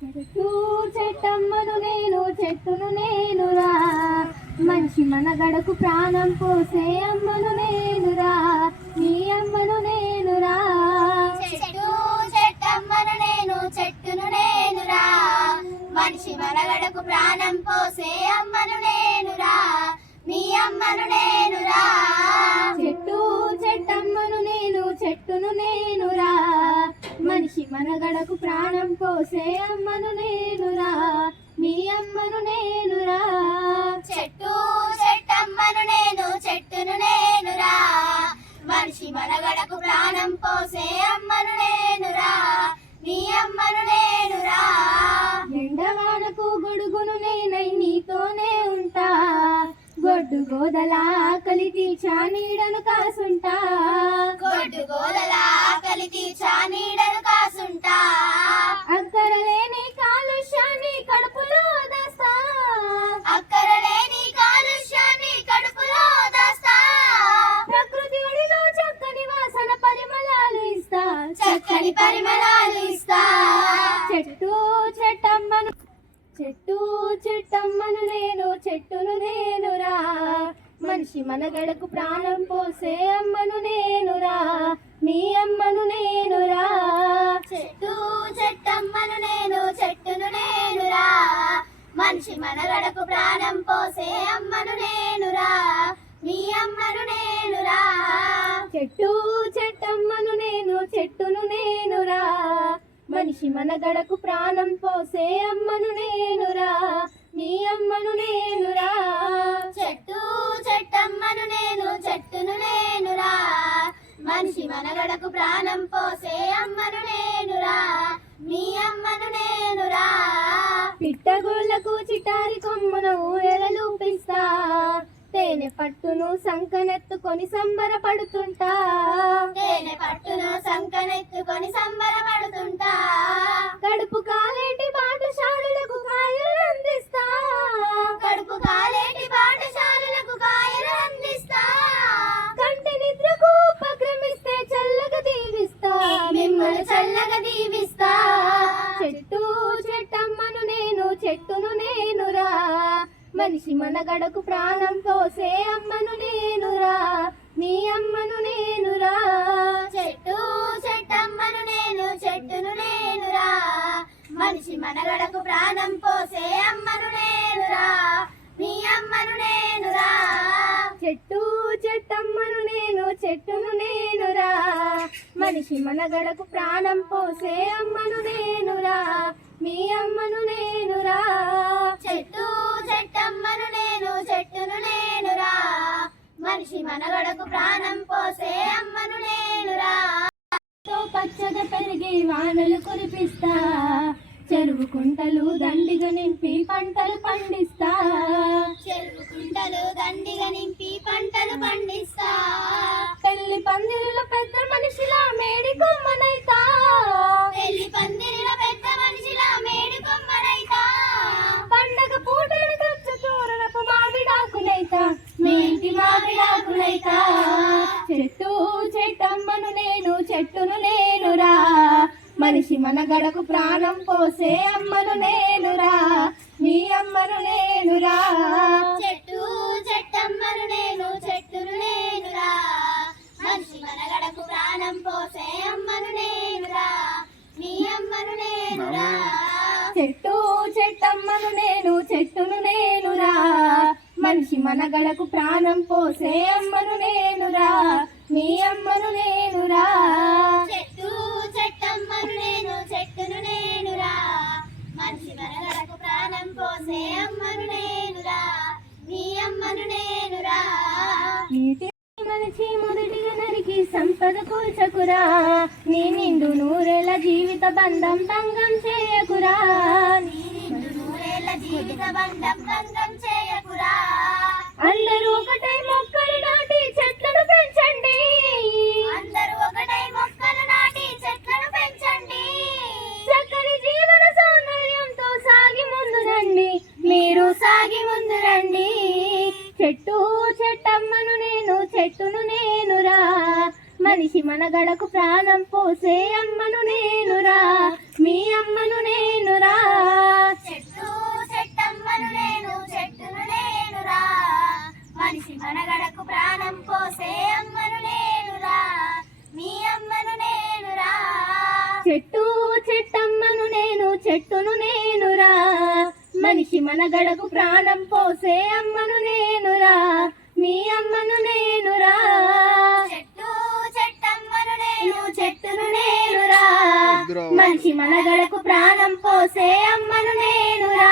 చెట్టు చెట్టమ్మను నేను చెట్టును నేనురా, మనిషి మనగడకు ప్రాణం పోసే అమ్మను నేనురా, నీ అమ్మను నేనురా. చెట్టు చెట్టమ్మను నేను చెట్టును నేనురా, మనిషి మనగడకు ప్రాణం పోసే అమ్మను నేనురా, నీ అమ్మను నేనురా. చెట్టు చెట్టమ్మను నేను చెట్టును నేనురా, మనిషి మనగడకు ప్రాణం పోసే అమ్మను నేనురా, నీ అమ్మను నేనురా. చెట్టు చెట్టమ్మను నేను చెట్టును నేనురా, మనిషి మనగడకు ప్రాణం పోసే అమ్మను నేనురా, నీ అమ్మను నేనురా. ఎండవానకు గొడుగును నేనై నీతోనే ఉంటా, గొడ్డు గోదల ఆకలి తీర్చా నీడను కాసుంటా, గొడ్డు గోదల ఆకలి తీర్చా నీడను కాసుంటా. అక్కరలేని కాలుష్యాన్ని కడుపులో దాస్తా, అక్కరలేని కాలుష్యాన్ని కడుపులో దాస్తా. ప్రకృతి ఒడిలో చక్కని వాసన పరిమళాలు ఇస్తా, చక్కని పరిమళాలు ఇస్తా. చెట్టు చెట్టమ్మను చెట్టు చెట్టమ్మను నేను చెట్టును నేనురా, మనిషి మనగడకు ప్రాణం పోసే అమ్మను నేనురా, నీ అమ్మను నేనురా. చెట్టు చెట్టమ్మను నేను చెట్టును నేనురా, మనిషి మనగడకు ప్రాణం పోసే అమ్మను నేనురా, నీ అమ్మను నేనురా. చెట్టు చెట్టమ్మను నేను చెట్టును నేనురా, మనిషి మనగడకు ప్రాణం పోసే అమ్మను నేనురా, నీ అమ్మను నేనురా. చెట్టు చెట్టమ్మను నేను చెట్టును నేనురా, మనిషి మనగడకు ప్రాణం పోసే అమ్మను నేనురా, నీ అమ్మను నేనురా. పిట్టగోళ్లకు చిటారి కొమ్మున ఊయలూపిస్తా, తేనె పట్టును సంకనెత్తుకొని సంబరపడుతుంటా, తేనె పట్టును సంకనెత్తుకొని సంబరపడుతుంటా. కడుపు కాలేటి పాఠశాలలకు కాయలు అందిస్తా, కడుపు కాలేటి పాఠశాలలకు కాయలు అందిస్తా. కంటి నిద్రకు ఉపక్రమిస్తే చల్లగా దీవిస్తా, మిమ్మల్ని చల్లగా దీవిస్తా. చెట్టు చెట్టమ్మను నేను చెట్టును నేనురా, మనిషి మనగడకు ప్రాణం పోసే అమ్మను నేనురా, నీ అమ్మను నేనురా. చెట్టు చెట్టమ్మను నేను చెట్టును నేనురా, మనిషి మనగడకు ప్రాణం పోసే అమ్మను నేనురా, నీ అమ్మను నేనురా. చెట్టు చెట్టమ్మను నేను చెట్టును నేనురా, మనిషి మనగడకు ప్రాణం పోసే అమ్మను నేనురా, నీ అమ్మను నేనురా. చెట్టు చెట్టమ్మను నేను చెట్టును నేనురా, మనిషి మనగడకు ప్రాణం పోసే అమ్మను నేనురా. పచ్చగా పెరిగి వానలు కురిపిస్తా, చెరువు కుంటలు దండిగా నింపి పంటలు పండిస్తా, చెరువు కుంటలు దండిగా నింపి పంటలు పండిస్తా. పెళ్లి పందిరిలో పెద్ద మనిషిలా మేడి కొమ్మనైతా, పెళ్లి పందిరిలో పెద్ద మనిషిలా మేడి కొమ్మనైతా. పండగ పూటలు తెచ్చ తోరణపు మామిడాకులైతా, మీ ఇంటి మామిడాకులైతా. చెట్టు చెట్టమ్మను నేను చెట్టును నేనురా, మనిషి మనగడకు ప్రాణం పోసే అమ్మను నేనురా, నీ అమ్మను నేనురా. చెట్టు చెట్టమ్మను నేను చెట్టును నేనురా, మనిషి మనగడకు ప్రాణం పోసే అమ్మను నేనురా, నీ అమ్మను నేనురా. చెట్టు చెట్టమ్మను నేను చెట్టును నేనురా, మనిషి మనగడకు ప్రాణం పోసే అమ్మను నేనురా, నీ అమ్మను నేనురా. చెట్టు చెట్టమ్మను నేను చెట్టును నేనురా, మనిషి మనగడకు ప్రాణం పోసే అమ్మను నేనురా, నీ అమ్మను నేనురా. నీటి మనిషి మొదటిగా నరికి సంపద కూర్చకురా, నీ నిండు నూరేళ్ల జీవిత బంధం భంగం చేయకురా, నీ నిండు నూరేళ్ల జీవిత బంధం భంగం చేయకురా. అందరూ ఒకటై మొక్కలు నాటి చెట్లను పెంచండి, అందరూ ఒకటై మొక్కలు నాటి చెట్లను పెంచండి. చక్కని జీవన సౌందర్యంతో సాగి ముందు రండి, మీరు సాగి ముందు రండి. చెట్టు చెట్టమ్మను నేను చెట్టును నేనురా, మనిషి మనగడకు ప్రాణం పోసే అమ్మను నేనురా, మీ అమ్మను నేనురా. చెట్టు చెట్టమ్మను నేను చెట్టును నేనురా మనిషి మనగడకు ప్రాణం పోసే అమ్మను నేనురా మీ అమ్మను నేనురా చెట్టు చెట్టమ్మను నేను చెట్టును నేనురా మనిషి మనగడకు ప్రాణం పోసే అమ్మను నేనురా